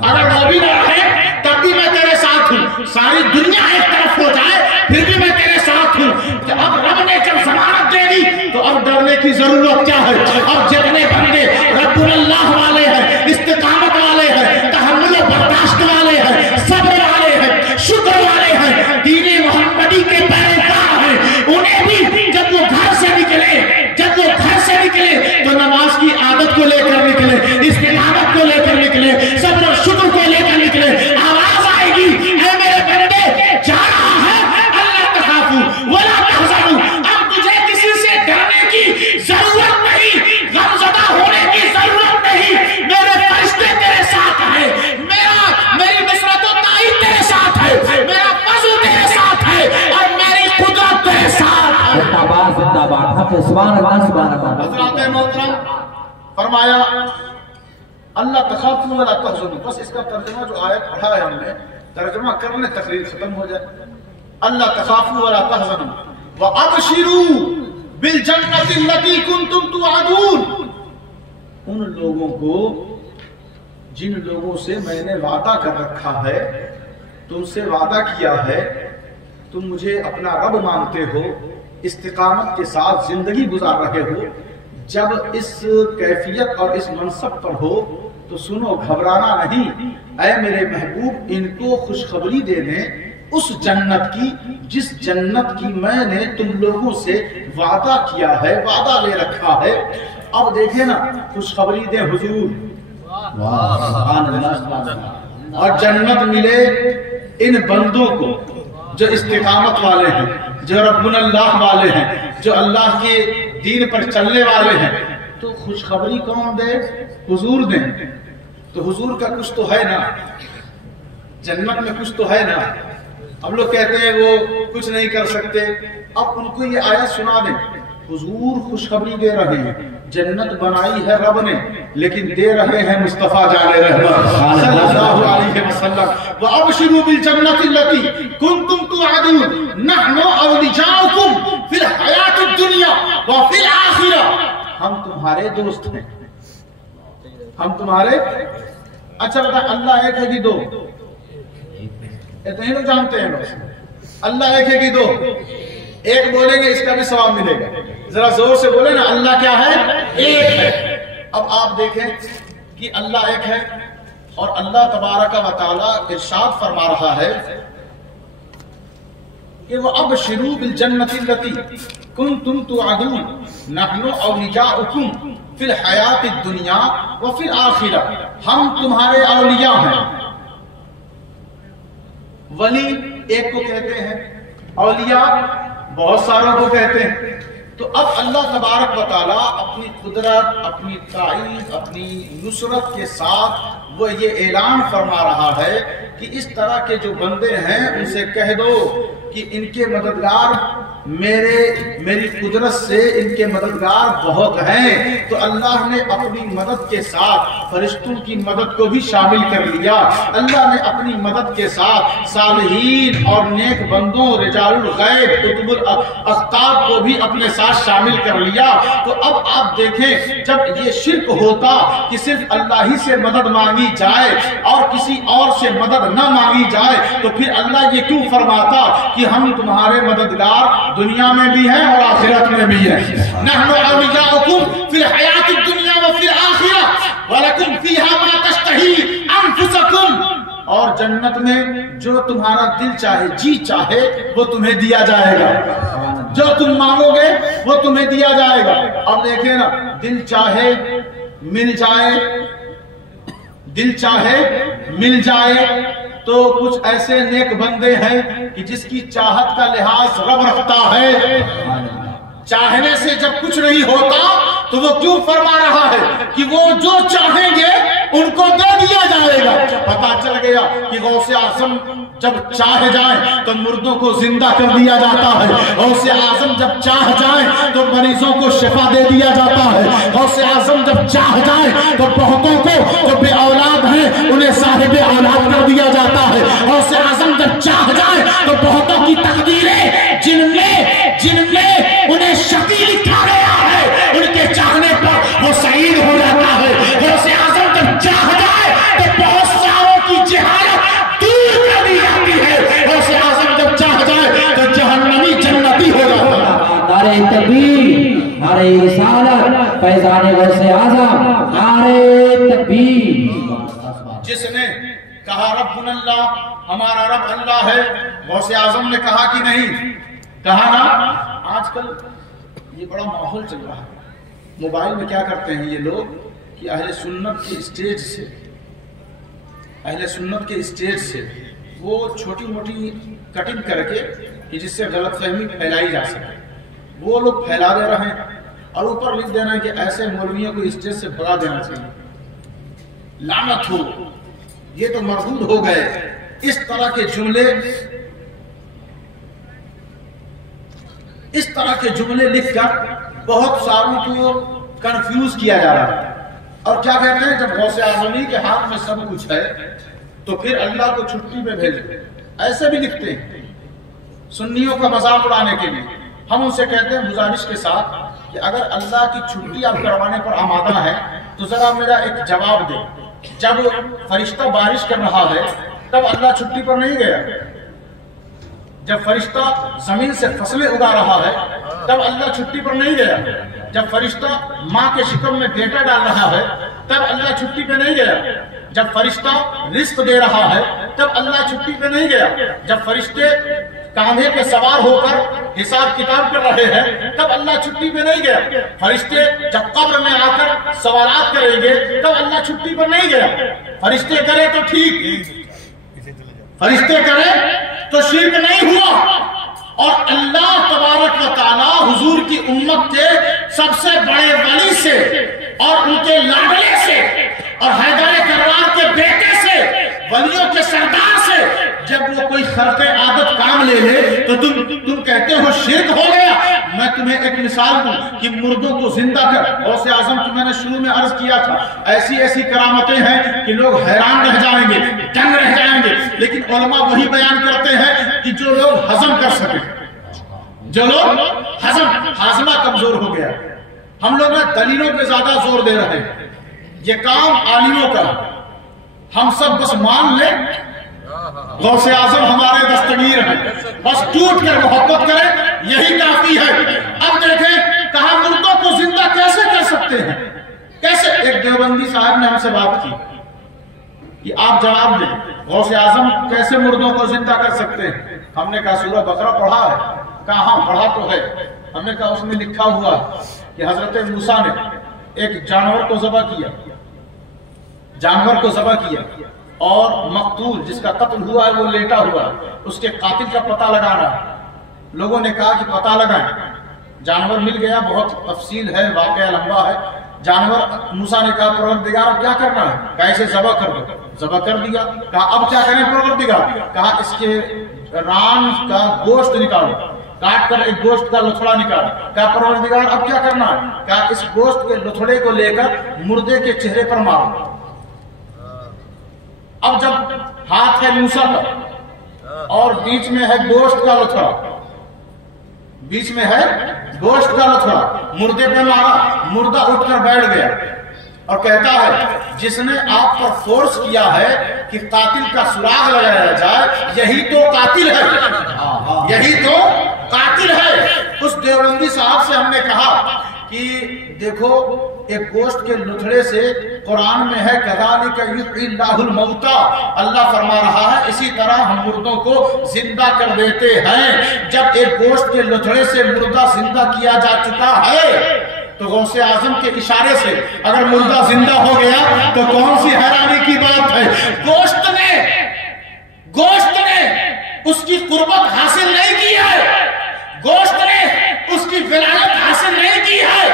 اگر وہ بھی نہ رہے تب بھی میں تیرے ساتھ ہوں. ساری دنیا ایک طرف ہو جائے پھر بھی میں تیرے ساتھ ہوں. اب رب نے جب ضمانت دے دی تو اب ڈرنے کی ضرورت کیا ہے؟ اب جتنے بندے رب اللہ والے ہیں، استقامت والے ہیں، تحمل و برداشت والے ہیں، صبر والے ہیں، شکر والے ہیں، دین محمدی کے پیروکار ہیں، انہیں بھی جب وہ گھر سے نکلے تو نماز کی عادت کو لے کر نکلے، استقامت کو لے کر نکلے، صبر و شکر کو لے کر نکلے. آواز آئے گی اے میرے بندے جا رہا ہے اللہ تخافوا ولا تحزنوا. اب تجھے کسی سے ڈرنے کی ضرورت نہیں، غمزدہ ہونے کی ضرورت نہیں. میرے فرشتے تیرے ساتھ ہیں، میری نصرت و تائید تیرے ساتھ ہے، میرا فضل تیرے ساتھ ہے اور میری قدرت تیرے ساتھ ہے. زندہ باد حق سبحان اللہ سبحان اللہ. حضرات محترم فرمایا اللہ تخافوا ولا تحزنوا. بس اس کا ترجمہ جو آیت پڑھا ہے ہم نے، ترجمہ کرنے تقریر ختم ہو جائے. اللہ تخافوا ولا تحزنوا وابشروا بالجنۃ التي كنتم توعدون. ان لوگوں کو جن لوگوں سے میں نے وعدہ کر رکھا ہے، تم سے وعدہ کیا ہے، تم مجھے اپنا رب مانتے ہو، استقامت کے ساتھ زندگی گزار رہے ہو، جب اس کیفیت اور اس منصب پر ہو تو سنو، گھبرانا نہیں. اے میرے محبوب ان کو خوشخبری دے دیں اس جنت کی جس جنت کی میں نے تم لوگوں سے وعدہ کیا ہے، وعدہ لے رکھا ہے. اب دیکھیں نا، خوشخبری دیں حضور، اور جنت ملے ان بندوں کو جو استقامت والے ہیں، جو ربنا اللہ والے ہیں، جو اللہ کے دین پر چلنے والے ہیں. تو خوشخبری کون دے؟ حضور دیں. تو حضور کا کچھ تو ہے نا، جنت میں کچھ تو ہے نا. ہم لوگ کہتے ہیں وہ کچھ نہیں کر سکتے. اب ان کو یہ آیت سنا دیں، حضور خوشخبری دے رہے ہیں، جنت بنائی ہے رب نے، لیکن دے رہے ہیں مصطفیٰ جان رحمت صلی اللہ علیہ وسلم. وَأَبْشِرُوا بِالْجَنَّةِ الَّتِي كُنْتُمْ تُوعَدُونَ نَحْنُ أَوْلِيَاؤُكُمْ فِي الْحَيَاةِ الدُّنْيَا وَفِي الْآخِرَةِ. ہم تمہارے دوست ہیں، ہم تمہارے. اچھا بتا، اللہ ایک ہے کہ دو؟ اتنے ہی لوگ جانتے ہیں بس اللہ ایک ہے کہ دو، ایک بولیں گے اس کا بھی ثواب ملے گا، ذرا زور سے بولیں نا اللہ کیا ہے؟ ایک ہے۔ اب آپ دیکھیں کہ اللہ ایک ہے اور اللہ تبارک و تعالی ارشاد فرما رہا ہے کہ وَأَبْشِرُوا بِالْجَنَّةِ الَّتِي كُنْتُمْ تُوعَدُونَ نَحْنُ أَوْلِيَاؤُكُمْ فِي الْحَيَاةِ الدُّنْيَا وَفِي الْآخِرَةِ، ہم تمہارے اولیاء ہیں۔ ولی ایک کو کہتے ہیں، اولیاء بہت ساروں کو کہتے ہیں۔ تو اب اللہ تبارک و تعالیٰ اپنی قدرت، اپنی تائید، اپنی نصرت کے ساتھ وہ یہ اعلان فرما رہا ہے کہ اس طرح کے جو بندے ہیں ان سے کہہ دو کہ ان کے مددگار میری قدرت سے ان کے مددگار بہت ہیں۔ تو اللہ نے اپنی مدد کے ساتھ فرشتوں کی مدد کو بھی شامل کر لیا، اللہ نے اپنی مدد کے ساتھ صالحین اور نیک بندوں، رجال الغیب، قطب الاقطاب کو بھی اپنے ساتھ شامل کر لیا۔ تو اب آپ دیکھیں جب یہ شرک ہوتا کہ صرف اللہ ہی سے مدد مانگی جائے اور کسی اور سے مدد نہ مانگی جائے، تو پھر اللہ یہ کیوں فرماتا کہ ہم تمہارے مددگار دنیا میں بھی ہیں اور آخرت میں بھی ہیں؟ نحن اولیاؤکم فی الحیاۃ الدنیا وفی الآخرہ ولکم فیہا ما تشتہی انفسکم، اور جنت میں جو تمہارا دل چاہے، جی چاہے وہ تمہیں دیا جائے گا، جو تم مانگو گے وہ تمہیں دیا جائے گا۔ اب دیکھیں نا، دل چاہے مل جائے، دل چاہے مل جائے، تو کچھ ایسے نیک بندے ہیں کہ جس کی چاہت کا لحاظ رب رکھتا ہے، چاہنے سے جب کچھ نہیں ہوتا تو وہ کیوں فرما رہا ہے کہ وہ جو چاہیں گے ان کو دے دیا جائے گا۔ پتا چل گیا کہ غوث اعظم جب چاہ جائیں تو مردوں کو زندہ کر دیا جاتا ہے، غوث اعظم جب چاہ جائیں تو مریضوں کو شفا دے دیا جاتا ہے، غوث اعظم جب چاہ جائیں تو بہتوں کو جو بے اولاد ہیں انہیں صاحب اولاد کر دیا جاتا ہے، غوث اعظم جب چاہ جائیں تو بہتوں کی تقدیریں جن میں انہیں شقی لکھا گیا ہے ان کے چاہنے پر وہ سعید ہو جاتا ہے۔ غوث اعظم جب چاہ جائے تو بہت ساروں کی جہالت دور کر دی جاتی ہے، غوث اعظم جب چاہ جائے تو جہنمی جنتی ہو جاتا ہے۔ نعرہ تکبیر، نعرہ رسالت، فیضان غوث اعظم، نعرہ تکبیر۔ جس نے کہا ربنا اللہ، ہمارا رب اللہ ہے، غوث اعظم نے کہا کہ نہیں کہا نا؟ آج کل یہ بڑا ماحول چل رہا ہے، موبائل میں کیا کرتے ہیں یہ لوگ کہ اہل سنت کے اسٹیج سے وہ چھوٹی موٹی کٹنگ کر کے کہ جس سے غلط فہمی پھیلائی جا سکے وہ لوگ پھیلا دے رہے ہیں، اور اوپر لکھ دینا کہ ایسے مولویوں کو اسٹیج سے بھگا دینا چاہیے، لعنت ہو، یہ تو مردود ہو گئے۔ اس طرح کے جملے لکھ کر بہت ساروں کو کنفیوز کیا جا رہا ہے، اور کیا کہتے ہیں جب غوث اعظمی کے ہاتھ میں سب کچھ ہے تو پھر اللہ کو چھٹی میں بھیجے، ایسے بھی لکھتے ہیں سنیوں کا مذاق اڑانے کے لیے۔ ہم ان سے کہتے ہیں گزارش کے ساتھ کہ اگر اللہ کی چھٹی آپ کروانے پر آمادہ ہے تو ذرا میرا ایک جواب دے، جب فرشتہ بارش کر رہا ہے تب اللہ چھٹی پر نہیں گیا، جب فرشتہ زمین سے فصلیں اگا رہا ہے تب اللہ چھٹی پر نہیں گیا، جب فرشتہ ماں کے شکم میں بیٹا ڈال رہا ہے تب اللہ چھٹی پہ نہیں گیا، جب فرشتہ رزق دے رہا ہے تب اللہ چھٹی پہ نہیں گیا، جب فرشتے کاندھے پہ سوار ہو کر حساب کتاب کر رہے ہیں تب اللہ چھٹی پہ نہیں گیا، فرشتے جب قبر میں آ کر سوالات کریں گے تب اللہ چھٹی پر نہیں گیا۔ فرشتے کرے تو ٹھیک، فرشتے کرے تو شرک نہیں ہوا، اور اللہ تبارک و تعالی حضور کی امت کے سب سے بڑے ولی سے اور ان کے لاڈلے سے اور حیدر کرار کے بیٹے سے، ولیوں کے سردار سے جب وہ کوئی خرق عادت کام لے لے تو تم کہتے ہو شرک ہو گیا۔ میں تمہیں ایک مثال دوں کہ مردوں کو زندہ کر، غوث اعظم کی میں نے شروع میں عرض کیا تھا، ایسی کرامتیں ہیں کہ لوگ حیران رہ جائیں گے، دنگ رہ جائیں گے، لیکن علماء وہی بیان کرتے ہیں کہ جو لوگ ہضم کر سکیں، جو لوگ ہاضمہ کمزور ہو گیا۔ ہم لوگ دلیلوں پہ زیادہ زور دے رہے ہیں، یہ کام عالموں کا، ہم سب بس مان لیں غوث اعظم ہمارے دستگیر ہیں، بس ٹوٹ کر محبت کریں یہی کافی ہے۔ اب دیکھیں کہا مردوں کو زندہ کیسے کر سکتے ہیں، کیسے؟ ایک دیوبندی صاحب نے ہم سے بات کی کہ آپ جواب دیں غوث اعظم کیسے مردوں کو زندہ کر سکتے ہیں؟ ہم نے کہا سورہ بقرہ پڑھا ہے؟ کہا ہاں پڑھا تو ہے۔ ہم نے کہا اس میں لکھا ہوا کہ حضرت موسیٰ نے ایک جانور کو ذبح کیا، جانور کو ذبح کیا، اور مقتول جس کا قتل ہوا ہے وہ لیٹا ہوا ہے، اس کے قاتل کا پتہ لگانا ہے۔ لوگوں نے کہا کہ پتہ لگائیں، جانور مل گیا، بہت تفصیل ہے، واقعہ لمبا ہے۔ جانور موسیٰ نے کہا پروردگار اب کیا کرنا ہے؟ کہا اسے ذبح کر دو، ذبح کر دیا۔ کہا اب کیا کریں پروردگار؟ کہا اس کے ران کا گوشت نکالو، کاٹ کر ایک گوشت کا لتھڑا نکالا۔ کہا پروردگار اب کیا کرنا ہے؟ کہا اس گوشت کے لتھڑے کو لے کر مردے کے چہرے پر مارو۔ اب جب ہاتھ ہے موسیٰ کا اور بیچ میں ہے گوشت کا لتھڑا، بیچ میں ہے گوشت کا لتھڑا، مردے پہ مارا، مردہ اٹھ کر بیٹھ گیا اور کہتا ہے جس نے آپ پر فورس کیا ہے کہ قاتل کا سراغ لگایا جائے یہی تو قاتل ہے، یہی تو قاتل ہے۔ اس دیوبندی صاحب سے ہم نے کہا کہ دیکھو ایک گوشت کے لتھڑے سے قرآن میں ہے کذالک یحیی اللہ الموتى، اللہ فرما رہا ہے اسی طرح ہم مردوں کو زندہ کر دیتے ہیں۔ جب ایک گوشت کے لتھڑے سے مردہ زندہ کیا جا چکا ہے تو غوث اعظم کے اشارے سے اگر مردہ زندہ ہو گیا تو کون سی حیرانی کی بات ہے؟ گوشت نے اس کی قربت حاصل نہیں کی ہے، گوشت نے اس کی ولایت حاصل نہیں کی ہے،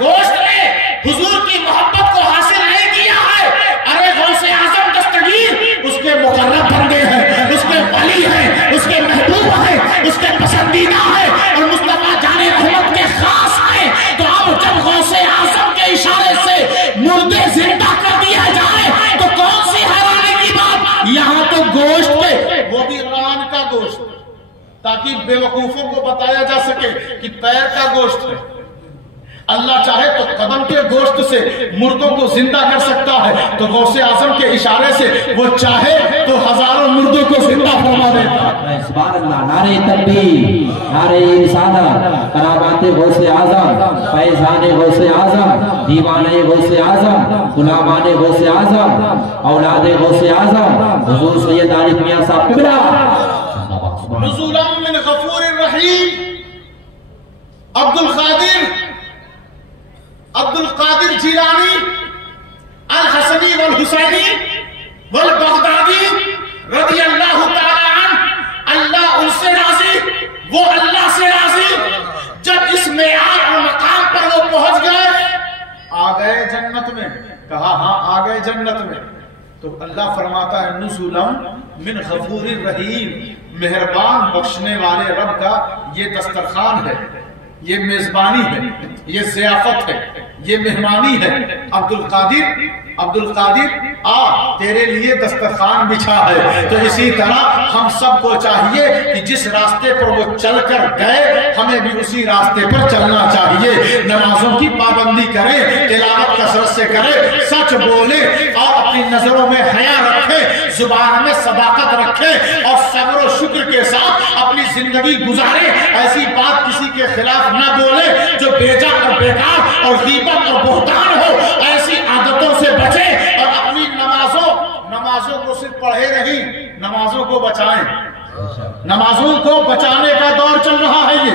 گوشت نے حضور کی محبت کو حاصل نہیں کیا ہے۔ ارے غوث اعظم دستگیر اس کے مقرب بندے ہیں، اس کے ولی ہیں، اس کے محبوب ہیں، اس کے پسندیدہ ہیں اور مصطفیٰ جان رحمت کے خاص ہیں۔ تو اب جب غوث اعظم کے اشارے سے مردے زندہ کر دیا جائے تو کون سی حیرانی کی بات؟ یہاں تو گوشت کے، وہ بھی ران کا گوشت، تاکہ بے وقوفوں کو بتایا جا سکے کہ پیر کا گوشت ہے۔ اللہ چاہے تو قدم کے گوشت سے مردوں کو زندہ کر سکتا ہے، تو غوث اعظم کے اشارے سے وہ چاہے تو ہزاروں مردوں کو زندہ فرما دیتا ہے۔ سبحان اللہ، نعرہ تکبیر، نعرہ رسالت، کرامات غوث اعظم، فیضان غوث اعظم، دیوانہ غوث اعظم، غلامان غوث اعظم، اولاد غوث اعظم، حضور سید عارف میاں صاحب قبلہ نزولا من غفور الرحیم۔ عبد القادر جیلانی الحسنی والحسینی والبغدادی رضی اللہ تعالی عنہ، اللہ ان سے راضی، وہ اللہ سے راضی۔ جب اس معیار اور مقام پر وہ پہنچ گئے، آ گئے جنت میں، کہا ہاں آ گئے جنت میں، تو اللہ فرماتا ہے نزولا من غفور الرحیم، مہربان بخشنے والے رب کا یہ دسترخوان ہے، یہ میزبانی ہے، یہ ضیافت ہے، یہ مہمانی ہے۔ عبد القادر آ تیرے لیے دسترخوان بچھا ہے۔ تو اسی طرح ہم سب کو چاہیے کہ جس راستے پر وہ چل کر گئے ہمیں بھی اسی راستے پر چلنا چاہیے۔ نمازوں کی پابندی کریں، تلاوت کثرت سے کریں، سچ بولیں اور اپنی نظروں میں حیا رکھیں، زبان میں صداقت رکھیں اور صبر و شکر کے ساتھ اپنی زندگی گزاریں۔ ایسی بات کسی کے خلاف نہ بولیں جو بیجا اور بیکار اور غیبت اور بہتان ہو۔ ایسی عادتوں سے بچیں اور اپنی نمازوں کو صرف پڑھے نہیں، نمازوں کو بچائیں۔ نمازوں کو بچانے کا دور چل رہا ہے، یہ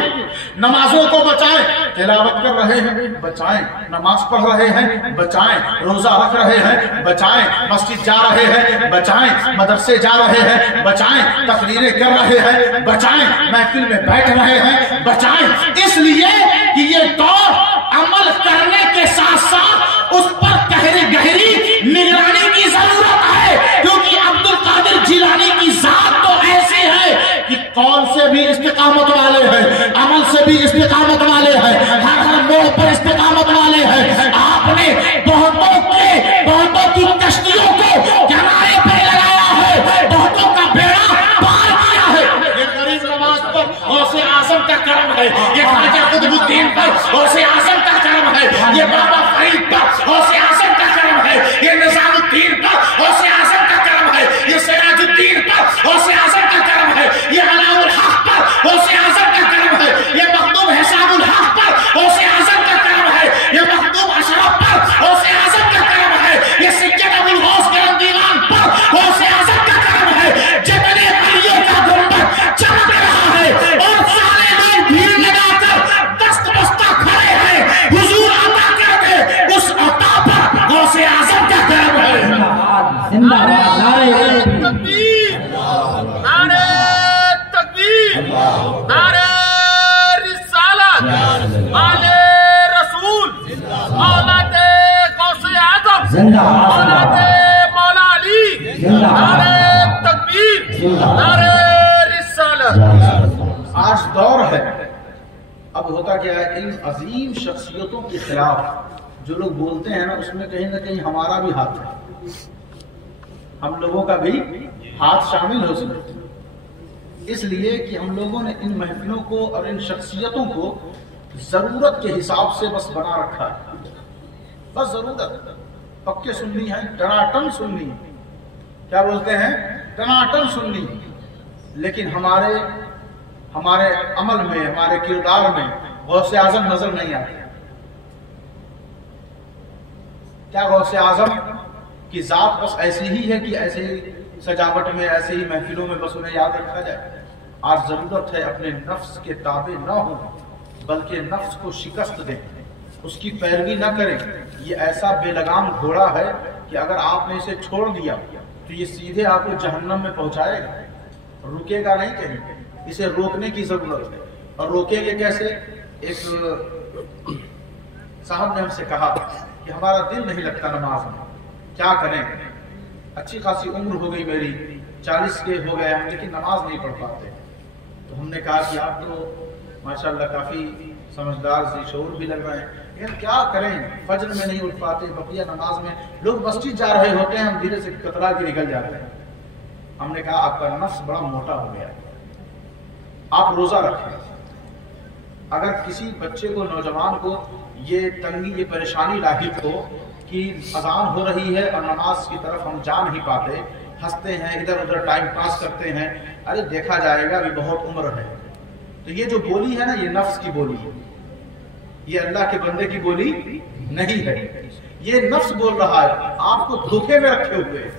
نمازوں کو بچائیں۔ تلاوت کر رہے ہیں بچائیں، نماز پڑھ رہے ہیں بچائیں، روزہ رکھ رہے ہیں بچائیں، مسجد جا رہے ہیں بچائیں، مدرسے جا رہے ہیں بچائیں، تقریریں کر رہے ہیں بچائیں، محفل میں بیٹھ رہے ہیں بچائیں۔ اس لیے کہ یہ دور عمل کرنے کے ساتھ ساتھ اس پر گہری نگرانی کی ضرورت ہے، کیونکہ عبد القادر جیلانی کی ذات تو ایسی ہے کہ قول سے بھی استقامت والے ہیں، عمل سے بھی استقامت والے ہیں، ہر موڑ پر استقامت والے ہیں۔ آپ نے بہتوں کی کشتیوں کو کنارے پہ لگایا ہے، بہتوں کا بیڑا پار کیا ہے۔ یہ غریب نواز پر غوث اعظم کا کرم ہے، یہ خواجہ قطب الدین پر غوث اعظم کا کرم ہے، یہ بابا فرید پر غوث اعظم کا کرم ہے، یہ نظام الدین پر غوث اعظم کا کرم ہے، یہ سراج الدین پر زندہ مولا علی، نعرہ تکبیر، نعرہ رسالت۔ آج دور ہے، اب ہوتا کیا ہے، ان عظیم شخصیتوں کے خلاف جو لوگ بولتے ہیں نا، اس میں کہیں نہ کہیں ہمارا بھی ہاتھ ہے، ہم لوگوں کا بھی ہاتھ شامل ہو سکتے، اس لیے کہ ہم لوگوں نے ان محفلوں کو اور ان شخصیتوں کو ضرورت کے حساب سے بس بنا رکھا ہے، بس ضرورت، پکے سننی ہے، ٹناٹن سننی، کیا بولتے ہیں، ٹناٹن سننی، لیکن ہمارے عمل میں، ہمارے کردار میں غوث اعظم نظر نہیں آتے۔ کیا غوث اعظم کی ذات بس ایسی ہی ہے کہ ایسے ہی سجاوٹ میں، ایسے ہی محفلوں میں بس انہیں یاد رکھا جائے؟ آج ضرورت ہے اپنے نفس کے تابع نہ ہوں، بلکہ نفس کو شکست دیں، اس کی پیروی نہ کریں۔ یہ ایسا بے لگام گھوڑا ہے کہ اگر آپ نے اسے چھوڑ دیا تو یہ سیدھے آپ کو جہنم میں پہنچائے گا، رکے گا نہیں کہیں۔ اسے روکنے کی ضرورت ہے، اور روکیں گے کیسے؟ ایک صاحب نے ہم سے کہا کہ ہمارا دل نہیں لگتا نماز میں، کیا کریں؟ اچھی خاصی عمر ہو گئی میری، 40 کے ہو گئے ہم، لیکن نماز نہیں پڑھ پاتے۔ تو ہم نے کہا کہ آپ تو ماشاءاللہ کافی سمجھدار سی شعور بھی لگ رہے ہیں، لیکن کیا کریں، فجر میں نہیں اٹھ پاتے، بقیہ نماز میں لوگ مسجد جا رہے ہوتے ہیں، ہم دھیرے سے کترا کے نکل جاتے ہیں۔ ہم نے کہا آپ کا نفس بڑا موٹا ہو گیا، آپ روزہ رکھیں۔ اگر کسی بچے کو، نوجوان کو یہ تنگی، یہ پریشانی لاحق ہو کہ اذان ہو رہی ہے اور نماز کی طرف ہم جا نہیں پاتے، ہنستے ہیں، ادھر ادھر ٹائم پاس کرتے ہیں، ارے دیکھا جائے گا ابھی بہت عمر ہے، تو یہ جو بولی ہے نا، یہ نفس کی بولی ہے، یہ اللہ کے بندے کی بولی نہیں ہے، یہ نفس بول رہا ہے، آپ کو دھوکے میں رکھے ہوئے۔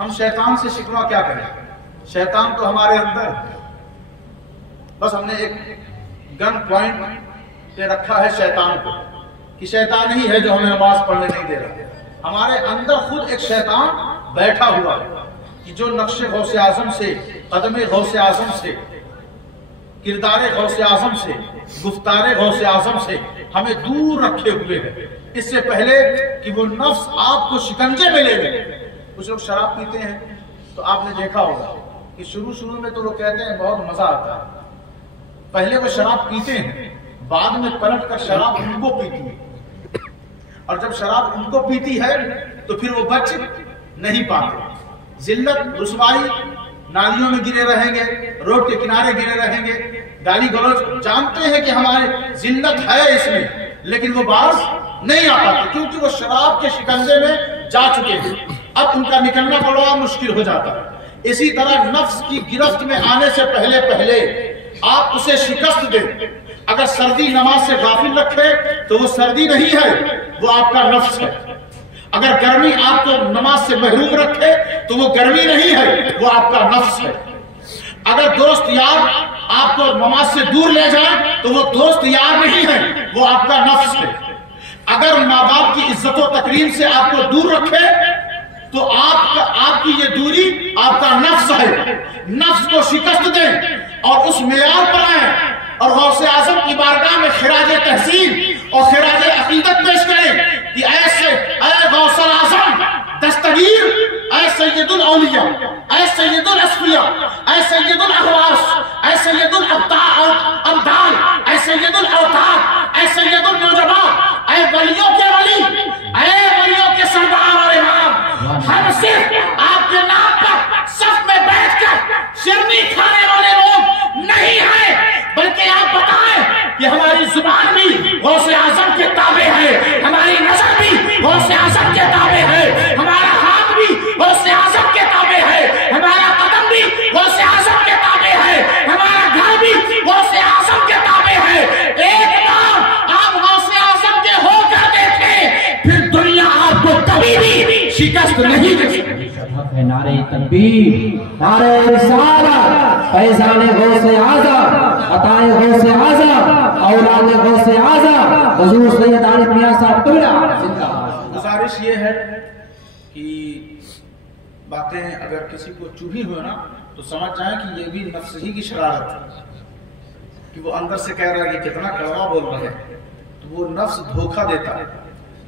ہم شیطان سے شکوہ کیا کریں؟ شیطان تو ہمارے اندر، بس ہم نے ایک گن پوائنٹ پہ رکھا ہے شیطان کو، کہ شیطان ہی ہے جو ہمیں نماز پڑھنے نہیں دے رہا۔ ہمارے اندر خود ایک شیطان بیٹھا ہوا ہے کہ جو نقش غوث اعظم سے، قدم غوث اعظم سے، کردار غوث اعظم سے، گفتار غوث اعظم سے ہمیں دور رکھے ہوئے ہیں، اس سے پہلے کہ وہ نفس آپ کو شکنجے میں لے لے۔ کچھ لوگ شراب پیتے ہیں تو آپ نے دیکھا ہوگا کہ شروع میں تو وہ کہتے ہیں بہت مزہ آتا ہے، پہلے وہ شراب پیتے ہیں، بعد میں پلٹ کر شراب ان کو پیتی ہے، اور جب شراب ان کو پیتی ہے تو پھر وہ بچ نہیں پاتے، ذلت، رسوائی، نالیوں میں گرے رہیں گے، روڈ کے کنارے گرے رہیں گے، گالی گلوچ، جانتے ہیں کہ ہماری ذلت ہے اس میں، لیکن وہ باز نہیں آ پاتے کیونکہ وہ شراب کے شکنجے میں جا چکے ہیں، اب ان کا نکلنا بڑا مشکل ہو جاتا ہے۔ اسی طرح نفس کی گرفت میں آنے سے پہلے آپ اسے شکست دیں۔ اگر سردی نماز سے غافل رکھے تو وہ سردی نہیں ہے، وہ آپ کا نفس ہے۔ اگر گرمی آپ کو نماز سے محروم رکھے تو وہ گرمی نہیں ہے، وہ آپ کا نفس ہے۔ اگر دوست یار آپ کو نماز سے دور لے جائے تو وہ دوست یار نہیں ہے، وہ آپ کا نفس ہے۔ اگر ماں باپ کی عزت و تکریم سے آپ کو دور رکھے تو آپ کی یہ دوری آپ کا نفس ہے۔ نفس کو شکست دیں اور اس معیار پر آئیں اور غوث اعظم کی بارگاہ میں خراج تحسین اور خراج عقیدت پیش کریں کہ اے غوث اعظم دستگیر، اے سید الاولیاء، اے سید الاسفیاء، اے سید الاغواص، اے سید الابدال، اے سید الاوتاد، اے سید النجباء، اے ولیوں کے ولی، اے ولیوں کے سردار اور امام، ہم صرف آپ کے نام پر صف میں بیٹھ کر شرنی کھانے والے لوگ نہیں ہیں، بلکہ آپ بتائیں کہ ہماری زبان بھی غوث اعظم کے تابع ہے، ہماری نظر بھی غوث اعظم کے تابع ہے، ہمارا ہاتھ بھی غوث اعظم کے تابع ہے، ہمارا قدم بھی غوث اعظم کے تابع ہے، ہمارا گھر بھی غوث اعظم کے تابع ہے۔ ایک بار آپ غوث اعظم کے ہو کر دیکھیں، پھر دنیا آپ کو کبھی بھی شکست نہیں دے سکتی۔ نعرہ تکبیر، نعرہ رسالت، فیضان غوث اعظم، عطائے غوث اعظم، اولاد غوث اعظم، حضور سید عارف میاں صاحب قبلہ زندہ باد۔ گزارش یہ ہے کہ باتیں اگر کسی کو چبھی ہوئے نا تو سمجھ جائیں کہ یہ بھی نفس ہی کی شرارت ہے، کہ وہ اندر سے کہہ رہا ہے کہ کتنا کڑوا بول رہا ہے، تو وہ نفس دھوکہ دیتا ہے،